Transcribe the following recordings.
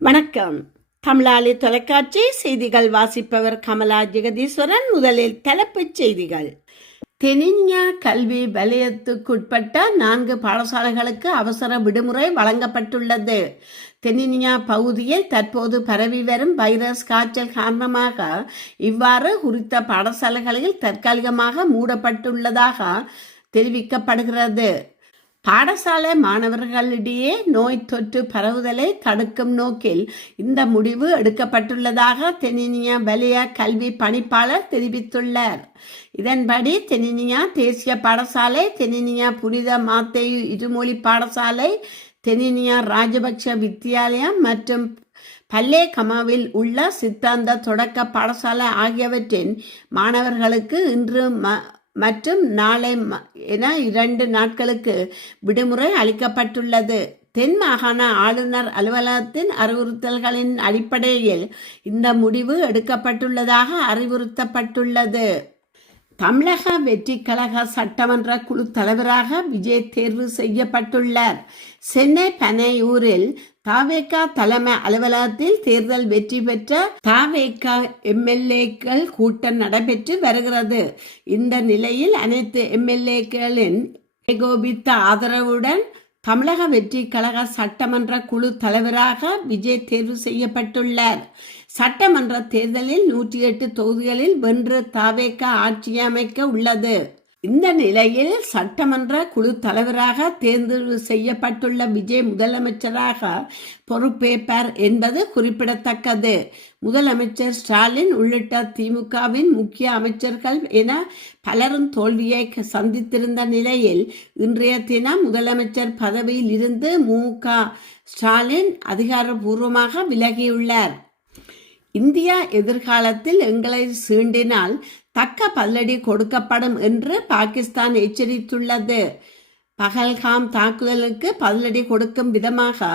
வணக்கம். தமிழாளி தொலைக்காட்சி செய்திகள் வாசிப்பவர் கமலா ஜெகதீஸ்வரன். முதலில் தலைப்புச் செய்திகள். தென்னிந்திய கல்வி வலயத்துக்குட்பட்ட 4 பாடசாலைகளுக்கு அவசர விடுமுறை வழங்கப்பட்டுள்ளது. தென்னிந்திய பகுதியில் தற்போது பரவி வரும் வைரஸ் காய்ச்சல் காரணமாக இவ்வாறு குறித்த பாடசாலைகளில் தற்காலிகமாக மூடப்பட்டுள்ளதாக தெரிவிக்கப்படுகிறது. பாடசாலை மாணவர்களிடையே நோய் தொற்று பரவுதலை தடுக்கும் நோக்கில் இந்த முடிவு எடுக்கப்பட்டுள்ளதாக தென்னிந்திய வலய கல்வி பணிப்பாளர் தெரிவித்துள்ளார். இதன்படி தென்னிந்திய தேசிய பாடசாலை, தென்னிந்திய புனித மாத்தேயு இருமொழி பாடசாலை, தென்னிந்திய ராஜபக்ஷ வித்தியாலயம் மற்றும் பல்லேகமாவில் உள்ள சித்தாந்த தொடக்க பாடசாலை ஆகியவற்றின் மாணவர்களுக்கு இன்று மற்றும் நாளை என 2 நாட்களுக்கு விடுமுறை அளிக்கப்பட்டுள்ளது. தென் மாகாண ஆளுநர் அலுவலகத்தின் அறிவுறுத்தல்களின் அடிப்படையில் இந்த முடிவு எடுக்கப்பட்டுள்ளதாக அறிவுறுத்தப்பட்டுள்ளது. தமிழக வெற்றி கழக சட்டமன்ற குழு தலைவராக விஜய் தேர்வு செய்யப்பட்டுள்ளார். சென்னை பனையூரில் தாவேகா தலைமை அலுவலகத்தில் தேர்தல் வெற்றி பெற்ற தாவேகா எம்எல்ஏக்கள் கூட்டம் நடைபெற்று வருகிறது. இந்த நிலையில் அனைத்து எம்எல்ஏக்களின் ஏகோபித்த ஆதரவுடன் தமிழக வெற்றி கழக சட்டமன்ற குழு தலைவராக விஜய் தேர்வு செய்யப்பட்டுள்ளார். சட்டமன்ற தேர்தலில் 108 தொகுதிகளில் வென்று தாவேகா ஆட்சி அமைக்க உள்ளது. இந்த நிலையில் சட்டமன்ற குழு தலைவராக தேர்ந்தெடுப்பு செய்யப்பட்டுள்ள விஜய் முதலமைச்சராக பொறுப்பேற்பார் என்பது குறிப்பிடத்தக்கது. முதலமைச்சர் ஸ்டாலின் உள்ளிட்ட திமுகவின் முக்கிய அமைச்சர்கள் என பலரும் தோல்வியை சந்தித்திருந்த நிலையில் இன்றைய தினம் முதலமைச்சர் பதவியில் இருந்து மு.க. ஸ்டாலின் அதிகாரப்பூர்வமாக விலகியுள்ளார். இந்தியா எதிர்காலத்தில் எங்களை சீண்டினால் தக்க பதிலடி கொடுக்கப்படும் என்று பாகிஸ்தான் எச்சரித்துள்ளது. பகல்காம் தாக்குதலுக்கு பதிலடி கொடுக்கும் விதமாக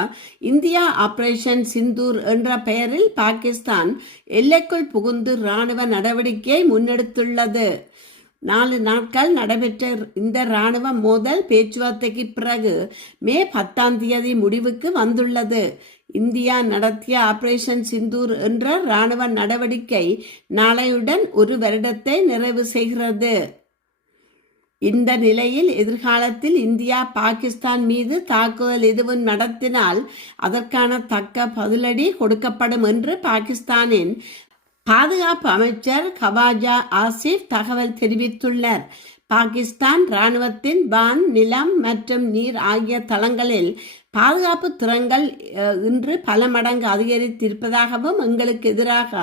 இந்தியா ஆபரேஷன் சிந்தூர் என்ற பெயரில் பாகிஸ்தான் எல்லைக்குள் புகுந்து இராணுவ நடவடிக்கையை முன்னெடுத்துள்ளது. 4 நாட்கள் நடைபெற்ற இந்த இராணுவ மோதல் பேச்சுவார்த்தைக்கு பிறகு மே 10 முடிவுக்கு வந்துள்ளது. இந்தியா நடத்திய ஆபரேஷன் சிந்தூர் என்ற இராணுவ நடவடிக்கை நாளையுடன் 1 வருடத்தை நிறைவு செய்கிறது. இந்த நிலையில் எதிர்காலத்தில் இந்தியா பாகிஸ்தான் மீது தாக்குதல் எதுவும் நடத்தினால் அதற்கான தக்க பதிலடி கொடுக்கப்படும் என்று பாகிஸ்தானின் பாதுகாப்பு அமைச்சர் கவாஜா ஆசிப் தகவல் தெரிவித்துள்ளார். பாகிஸ்தான் இராணுவத்தின் வான், நிலம் மற்றும் நீர் ஆகிய தளங்களில் பாதுகாப்பு திறன்கள் இன்று பல மடங்கு அதிகரித்திருப்பதாகவும் எங்களுக்கு எதிராக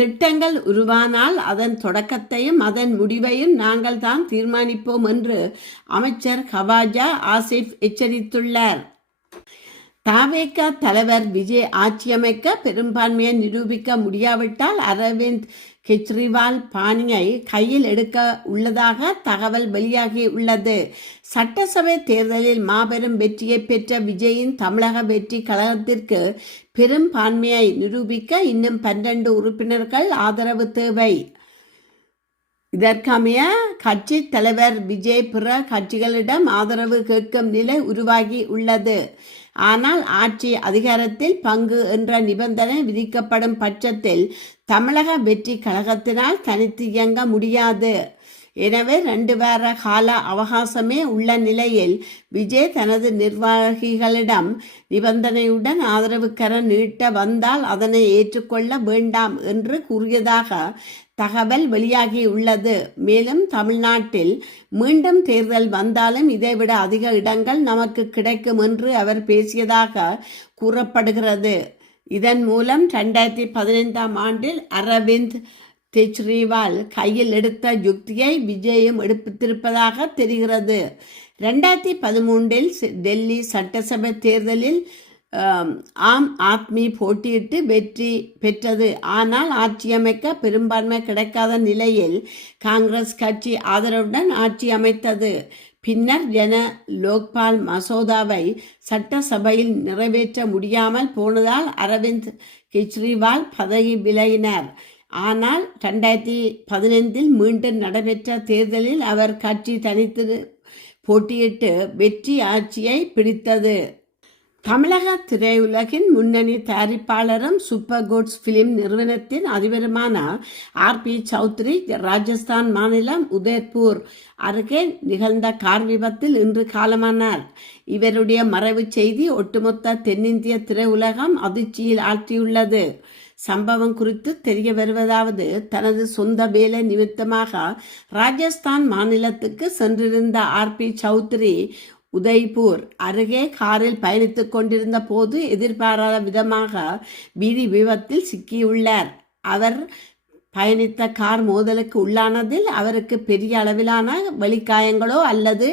திட்டங்கள் உருவானால் அதன் தொடக்கத்தையும் அதன் முடிவையும் நாங்கள் தான் தீர்மானிப்போம் என்று அமைச்சர் கவாஜா ஆசிப் எச்சரித்துள்ளார். தாவேகா தலைவர் விஜய் ஆட்சியமைக்க பெரும்பான்மையை நிரூபிக்க முடியாவிட்டால் அரவிந்த் கெஜ்ரிவால் பாணியை கையில் எடுக்க உள்ளதாக தகவல் வெளியாகி உள்ளது. சட்டசபை தேர்தலில் மாபெரும் வெற்றியை பெற்ற விஜயின் தமிழக வெற்றி கழகத்திற்கு பெரும்பான்மையை நிரூபிக்க இன்னும் 12 உறுப்பினர்கள் ஆதரவு தேவை. இதற்கமைய கட்சி தலைவர் விஜய் பிற கட்சிகளிடம் ஆதரவு கேட்கும் நிலை உருவாகி உள்ளது. ஆனால் ஆட்சி அதிகாரத்தில் பங்கு என்ற நிபந்தனை விதிக்கப்படும் பட்சத்தில் தமிழக வெற்றி கழகத்தினால் தனித்து இயங்க முடியாது. எனவே 2 வார கால அவகாசமே உள்ள நிலையில் விஜய் தனது நிர்வாகிகளிடம் நிபந்தனையுடன் ஆதரவு கரம் நீட்ட வந்தால் அதனை ஏற்றுக்கொள்ள வேண்டாம் என்று கூறியதாக தகவல் வெளியாகி உள்ளது. மேலும் தமிழ்நாட்டில் மீண்டும் தேர்தல் வந்தாலும் இதைவிட அதிக இடங்கள் நமக்கு கிடைக்கும் என்று அவர் பேசியதாக கூறப்படுகிறது. இதன் மூலம் 2015 ஆண்டில் அரவிந்த் கெஜ்ரிவால் கையில் எடுத்த யுக்தியை விஜயும் எடுத்திருப்பதாக தெரிகிறது. 2013 டெல்லி சட்டசபை தேர்தலில் ஆம் ஆத்மி போட்டியிட்டு வெற்றி பெற்றது. ஆனால் ஆட்சியமைக்க பெரும்பான்மை கிடைக்காத நிலையில் காங்கிரஸ் கட்சி ஆதரவுடன் ஆட்சி அமைத்தது. பின்னர் ஜன லோக்பால் மசோதாவை சட்டசபையில் நிறைவேற்ற முடியாமல் போனதால் அரவிந்த் கெஜ்ரிவால் பதவி விலகினார். ஆனால் 2015 மீண்டும் நடைபெற்ற தேர்தலில் அவர் கட்சி தனித்து போட்டியிட்டு வெற்றி ஆட்சியை பிடித்தது. தமிழக திரையுலகின் முன்னணி தயாரிப்பாளரும் சூப்பர் குட்ஸ் பிலிம் நிறுவனத்தின் அதிபருமான ஆர்.பி. சௌத்ரி ராஜஸ்தான் மாநிலம் உதய்பூர் அருகே நிகழ்ந்த கார் விபத்தில் இன்று காலமானார். இவருடைய மறைவு செய்தி ஒட்டுமொத்த தென்னிந்திய திரையுலகம் அதிர்ச்சியில் ஆழ்த்தியுள்ளது. சம்பவம் குறித்து தெரிய வருவதாவது, தனது சொந்த வேலை நிமித்தமாக ராஜஸ்தான் மாநிலத்துக்கு சென்றிருந்த ஆர்.பி. சௌத்ரி உதய்பூர் அருகே காரில் பயணித்துக் கொண்டிருந்த போது எதிர்பாராத விதமாக வீதி விபத்தில் சிக்கியுள்ளார். அவர் பயணித்த கார் மோதலுக்கு உள்ளானதில் அவருக்கு பெரிய அளவிலான வெளிக்காயங்களோ அல்லது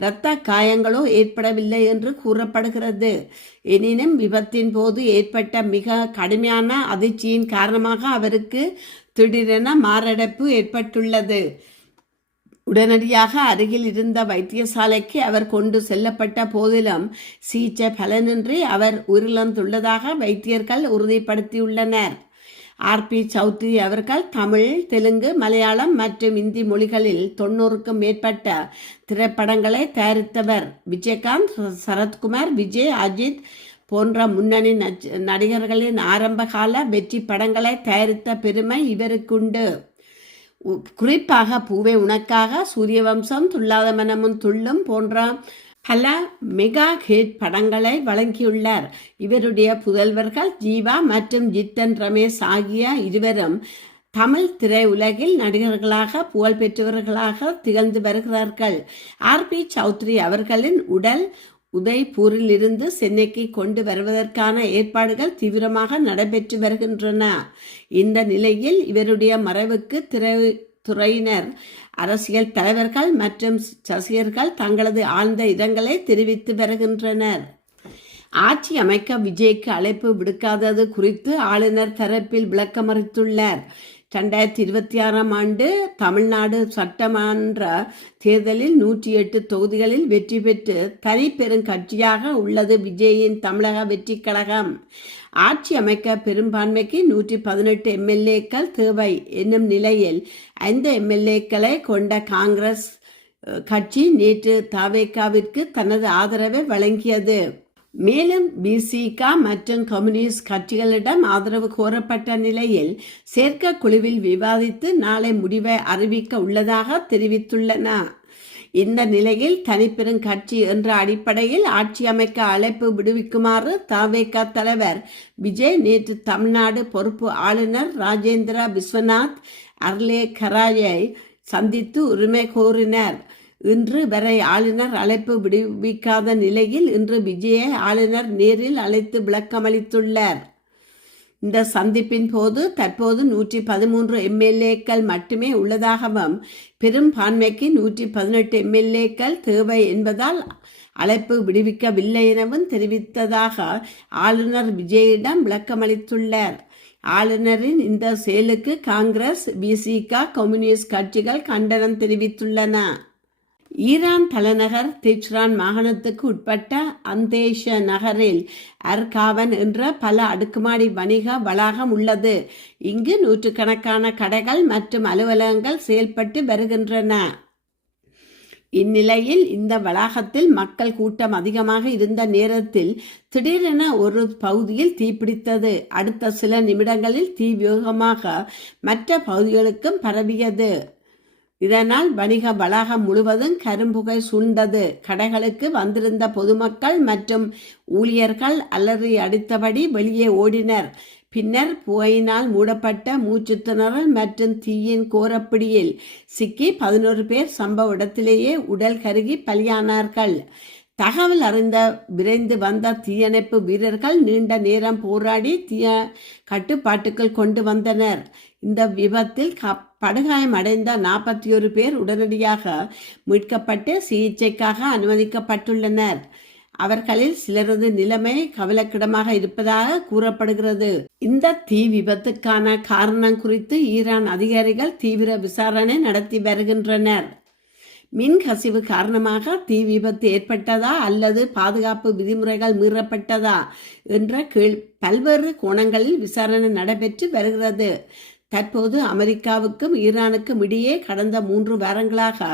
இரத்த காயங்களோ ஏற்படவில்லை என்று கூறப்படுகிறது. எனினும் விபத்தின் போது ஏற்பட்ட மிக கடுமையான அதிர்ச்சியின் காரணமாக அவருக்கு திடீரென மாரடைப்பு ஏற்பட்டுள்ளது. உடனடியாக அருகில் இருந்த வைத்தியசாலைக்கு அவர் கொண்டு செல்லப்பட்ட போதிலும் சிகிச்சை பலனின்றி அவர் உயிரிழந்துள்ளதாக வைத்தியர்கள் உறுதிப்படுத்தியுள்ளனர். ஆர்.பி. சௌத்ரி அவர்கள் தமிழ், தெலுங்கு, மலையாளம் மற்றும் இந்தி மொழிகளில் 90க்கும் மேற்பட்ட திரைப்படங்களை தயாரித்தவர். விஜயகாந்த், சரத்குமார், விஜய், அஜித் போன்ற முன்னணி நடிகர்களின் ஆரம்பகால வெற்றி படங்களை தயாரித்த பெருமை இவருக்குண்டு. குறிப்பாக பூவே உனக்காக, சூரியவம்சம், துள்ளாத மனமும் துள்ளும் போன்ற பல மெகா ஹிட் படங்களை வழங்கியுள்ளார். இவருடைய புதல்வர்கள் ஜீவா மற்றும் ஜித்தன் ரமேஷ் ஆகிய இருவரும் தமிழ் திரையுலகில் நடிகர்களாக புகழ்பெற்றவர்களாக திகழ்ந்து வருகிறார்கள். ஆர்.பி. சௌத்ரி அவர்களின் உடல் உதய்பூரில் இருந்து சென்னைக்கு கொண்டு வருவதற்கான ஏற்பாடுகள் தீவிரமாக நடைபெற்று வருகின்றன. இந்த நிலையில் இவருடைய மறைவுக்கு துறையினர், அரசியல் தலைவர்கள் மற்றும் ரசிகர்கள் தங்களது ஆழ்ந்த இரங்கலை தெரிவித்து வருகின்றனர். ஆட்சி அமைக்க விஜய்க்கு அழைப்பு விடுக்காதது குறித்து ஆளுநர் தரப்பில் விளக்கமளித்துள்ளார். 2026ஆம் ஆண்டு தமிழ்நாடு சட்டமன்ற தேர்தலில் 108 தொகுதிகளில் வெற்றி பெற்று தனிப்பெரும் கட்சியாக உள்ளது விஜயின் தமிழக வெற்றி கழகம். ஆட்சி அமைக்க பெரும்பான்மைக்கு 118 எம்எல்ஏக்கள் தேவை என்னும் நிலையில் 5 எம்எல்ஏக்களை கொண்ட காங்கிரஸ் கட்சி நேற்று தவேகாவிற்கு தனது ஆதரவை வழங்கியது. மேலும் பிசிக மற்றும் கம்யூனிஸ்ட் கட்சிகளிடம் ஆதரவு கோரப்பட்ட நிலையில் சேர்க்க குழுவில் விவாதித்து நாளை முடிவை அறிவிக்க உள்ளதாக தெரிவித்துள்ளன. இந்த நிலையில் தனிப்பெரும் கட்சி என்ற அடிப்படையில் ஆட்சி அமைக்க அழைப்பு விடுவிக்குமாறு தவேக தலைவர் விஜய் நேற்று தமிழ்நாடு பொறுப்பு ஆளுநர் ராஜேந்திர விஸ்வநாத் அர்லேக்கராயை சந்தித்து உரிமை கோரினர். இன்று வரை ஆளுநர் அழைப்பு விடுவிக்காத நிலையில் இன்று விஜயை ஆளுநர் நேரில் அழைத்து விளக்கமளித்துள்ளார். இந்த சந்திப்பின் போது தற்போது 113 எம்எல்ஏக்கள் மட்டுமே உள்ளதாகவும் பெரும்பான்மைக்கு 118 எம்எல்ஏக்கள் தேவை என்பதால் அழைப்பு விடுவிக்கவில்லை எனவும் தெரிவித்ததாக ஆளுநர் விஜயிடம் விளக்கமளித்துள்ளார். ஆளுநரின் இந்த செயலுக்கு காங்கிரஸ், பிசிக, கம்யூனிஸ்ட் கட்சிகள் கண்டனம் தெரிவித்துள்ளன. ஈரான் தலைநகர் தெஹ்ரான் மாகாணத்துக்கு உட்பட்ட அந்தேஷ நகரில் அர்காவன் என்ற பல அடுக்குமாடி வணிக வளாகம் உள்ளது. இங்கு நூற்றுக்கணக்கான கடைகள் மற்றும் அலுவலகங்கள் செயல்பட்டு வருகின்றன. இந்நிலையில் இந்த வளாகத்தில் மக்கள் கூட்டம் அதிகமாக இருந்த நேரத்தில் திடீரென ஒரு பகுதியில் தீப்பிடித்தது. அடுத்த சில நிமிடங்களில் தீ வேகமாக மற்ற பகுதிகளுக்கும் பரவியது. இதனால் வணிக வளாகம் முழுவதும் கரும்புகை சூழ்ந்தது. கடைகளுக்கு வந்திருந்த பொதுமக்கள் மற்றும் ஊழியர்கள் அலறி அடித்தபடி வெளியே ஓடினர். பின்னர் புகையினால் மூடப்பட்ட மூச்சுத்திணறல் மற்றும் தீயின் கோரப்பிடியில் சிக்கி 11 பேர் சம்பவ இடத்திலேயே உடல் கருகி பலியானார்கள். தகவல் அறிந்த விரைந்து வந்த தீயணைப்பு வீரர்கள் நீண்ட நேரம் போராடி தீய கட்டுப்பாட்டுக்குள் கொண்டு வந்தனர். இந்த விபத்தில் படுகாயம் அடைந்த 41 பேர் உடனடியாக மீட்கப்பட்டு சிகிச்சைக்காக அனுமதிக்கப்பட்டுள்ளனர். அவர்களில் சிலரது நிலைமை கவலைக்கிடமாக இருப்பதாக கூறப்படுகிறது. இந்த தீ விபத்துக்கான காரணம் குறித்து ஈரான் அதிகாரிகள் தீவிர விசாரணை நடத்தி வருகின்றனர். மின் கசிவு காரணமாக தீ விபத்து ஏற்பட்டதா அல்லது பாதுகாப்பு விதிமுறைகள் மீறப்பட்டதா என்ற பல்வேறு கோணங்களில் விசாரணை நடைபெற்று வருகிறது. தற்போது அமெரிக்காவுக்கும் ஈரானுக்கும் இடையே கடந்த 3 வாரங்களாக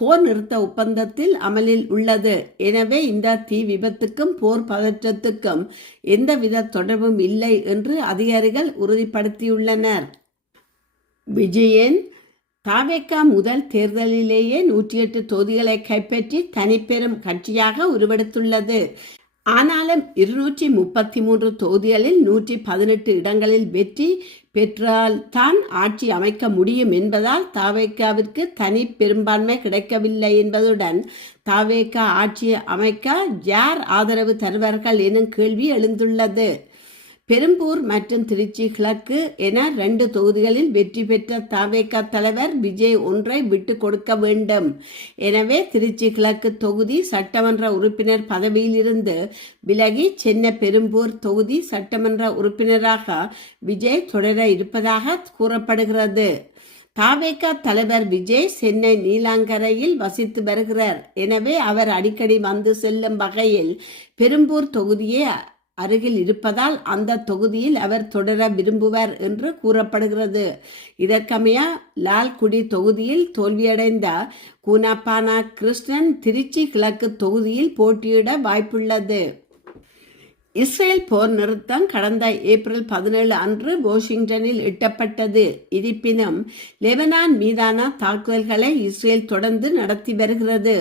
போர் நிறுத்த ஒப்பந்தத்தில் அமலில் உள்ளது. எனவே இந்த தீ விபத்துக்கும் போர் பதற்றத்துக்கும் எந்தவித தொடர்பும் இல்லை என்று அதிகாரிகள் உறுதிப்படுத்தியுள்ளனர். விஜயன் தவேக முதல் தேர்தலிலேயே 108 தொகுதிகளை கைப்பற்றி தனிப்பெரும் கட்சியாக உருவெடுத்துள்ளது. ஆனாலும் 233 தொகுதிகளில் 118 இடங்களில் வெற்றி பெற்றால்தான் ஆட்சி அமைக்க முடியும் என்பதால் தவேகவிற்கு தனி பெரும்பான்மை கிடைக்கவில்லை என்பதுடன் தவேக ஆட்சி அமைக்க யார் ஆதரவு தருவார்கள் எனும் கேள்வி எழுந்துள்ளது. பெரும்பூர் மற்றும் திருச்சி கிழக்கு என 2 தொகுதிகளில் வெற்றி பெற்ற தவேக தலைவர் விஜய் ஒன்றை விட்டு கொடுக்க வேண்டும். எனவே திருச்சி கிழக்கு தொகுதி சட்டமன்ற உறுப்பினர் பதவியிலிருந்து விலகி சென்னை பெரும்பூர் தொகுதி சட்டமன்ற உறுப்பினராக விஜய் தொடர இருப்பதாக கூறப்படுகிறது. தவேக தலைவர் விஜய் சென்னை நீலாங்கரையில் வசித்து வருகிறார். எனவே அவர் அடிக்கடி வந்து செல்லும் வகையில் பெரும்பூர் தொகுதியே அருகில் இருப்பதால் அந்த தொகுதியில் அவர் தொடர விரும்புவார் என்று கூறப்படுகிறது. இதற்கமைய லால்குடி தொகுதியில் தோல்வியடைந்த கூனப்பானா கிருஷ்ணன் திருச்சி கிழக்கு தொகுதியில் போட்டியிட வாய்ப்புள்ளது. இஸ்ரேல் போர் நிறுத்தம் கடந்த ஏப்ரல் 17 அன்று வாஷிங்டனில் எட்டப்பட்டது. இருப்பினும் லெபனான் மீதான தாக்குதல்களை இஸ்ரேல் தொடர்ந்து நடத்தி வருகிறது.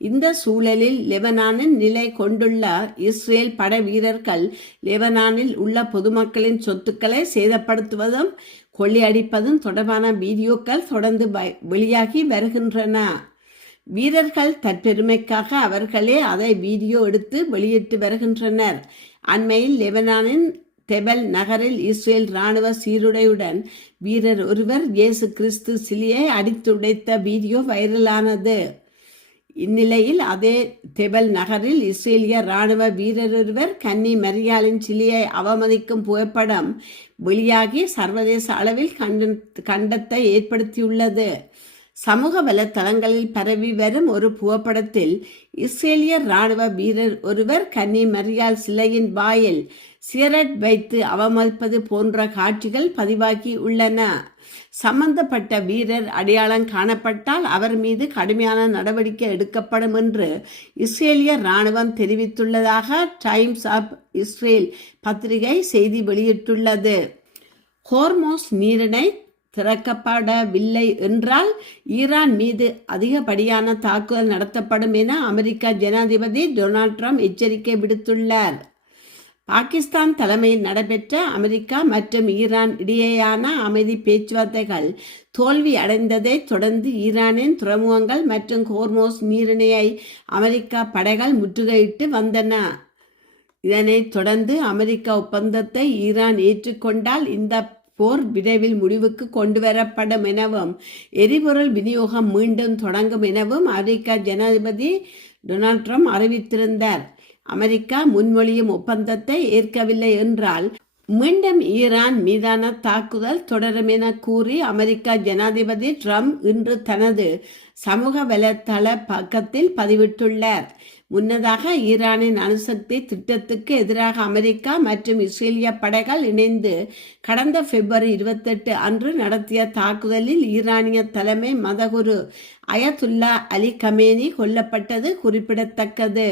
இந்த சூழலில் லெபனானின் நிலை கொண்டுள்ள இஸ்ரேல் படை வீரர்கள் லெபனானில் உள்ள பொதுமக்களின் சொத்துக்களை சேதப்படுத்துவதும் கொள்ளையடிப்பதும் தொடர்பான வீடியோக்கள் தொடர்ந்து வெளியாகி வருகின்றன. வீரர்கள் தற்பெருமைக்காக அவர்களே அதை வீடியோ எடுத்து வெளியிட்டு வருகின்றனர். அண்மையில் லெபனானின் தெபல் நகரில் இஸ்ரேல் இராணுவ சீருடையுடன் வீரர் ஒருவர் இயேசு கிறிஸ்து சிலையை அடித்துடைத்த வீடியோ வைரலானது. இந்நிலையில் அதே தெபல் நகரில் இஸ்ரேலிய இராணுவ வீரர் ஒருவர் கன்னி மரியாளின் சிலையை அவமதிக்கும் புகைப்படம் வெளியாகி சர்வதேச அளவில் கண்டத்தை ஏற்படுத்தியுள்ளது. சமூக வலைத்தளங்களில் பரவி வரும் ஒரு புகைப்படத்தில் இஸ்ரேலிய இராணுவ வீரர் ஒருவர் கன்னி மரியாள் சிலையின் வாயில் சிகரெட் வைத்து அவமதிப்பது போன்ற காட்சிகள் பதிவாகி உள்ளன. சம்பந்தப்பட்ட வீரர் அடையாளம் காணப்பட்டால் அவர் மீது கடுமையான நடவடிக்கை எடுக்கப்படும் என்று இஸ்ரேலிய இராணுவம் தெரிவித்துள்ளதாக டைம்ஸ் ஆப் இஸ்ரேல் பத்திரிகை செய்தி வெளியிட்டுள்ளது. ஹோர்மோஸ் நீரிணை திறக்கப்படவில்லை என்றால் ஈரான் மீது அதிகப்படியான தாக்குதல் நடத்தப்படும் என அமெரிக்க ஜனாதிபதி டொனால்ட் ட்ரம்ப் எச்சரிக்கை விடுத்துள்ளார். பாகிஸ்தான் தலைமையில் நடைபெற்ற அமெரிக்கா மற்றும் ஈரான் இடையேயான அமைதி பேச்சுவார்த்தைகள் தோல்வி அடைந்ததை தொடர்ந்து ஈரானின் துறைமுகங்கள் மற்றும் ஹோர்மோஸ் நீரிணையை அமெரிக்கா படைகள் முற்றுகையிட்டு வந்தன. இதனைத் தொடர்ந்து அமெரிக்க ஒப்பந்தத்தை ஈரான் ஏற்றுக்கொண்டால் இந்த போர் விரைவில் முடிவுக்கு கொண்டுவரப்படும் எனவும் எரிபொருள் விநியோகம் மீண்டும் தொடங்கும் எனவும் அமெரிக்க ஜனாதிபதி டொனால்ட் ட்ரம்ப் அறிவித்திருந்தார். அமெரிக்கா முன்மொழியும் ஒப்பந்தத்தை ஏற்கவில்லை என்றால் மீண்டும் ஈரான் மீதான தாக்குதல் தொடரும் என கூறி அமெரிக்க ஜனாதிபதி ட்ரம்ப் இன்று தனது சமூக வலைத்தள பக்கத்தில் பதிவிட்டுள்ளார். முன்னதாக ஈரானின் அணுசக்தி திட்டத்துக்கு எதிராக அமெரிக்கா மற்றும் இஸ்ரேலிய படைகள் இணைந்து கடந்த பிப்ரவரி 28 அன்று நடத்திய தாக்குதலில் ஈரானிய தலைமை மதகுரு அயதுல்லா அலி கமேனி கொல்லப்பட்டது குறிப்பிடத்தக்கது.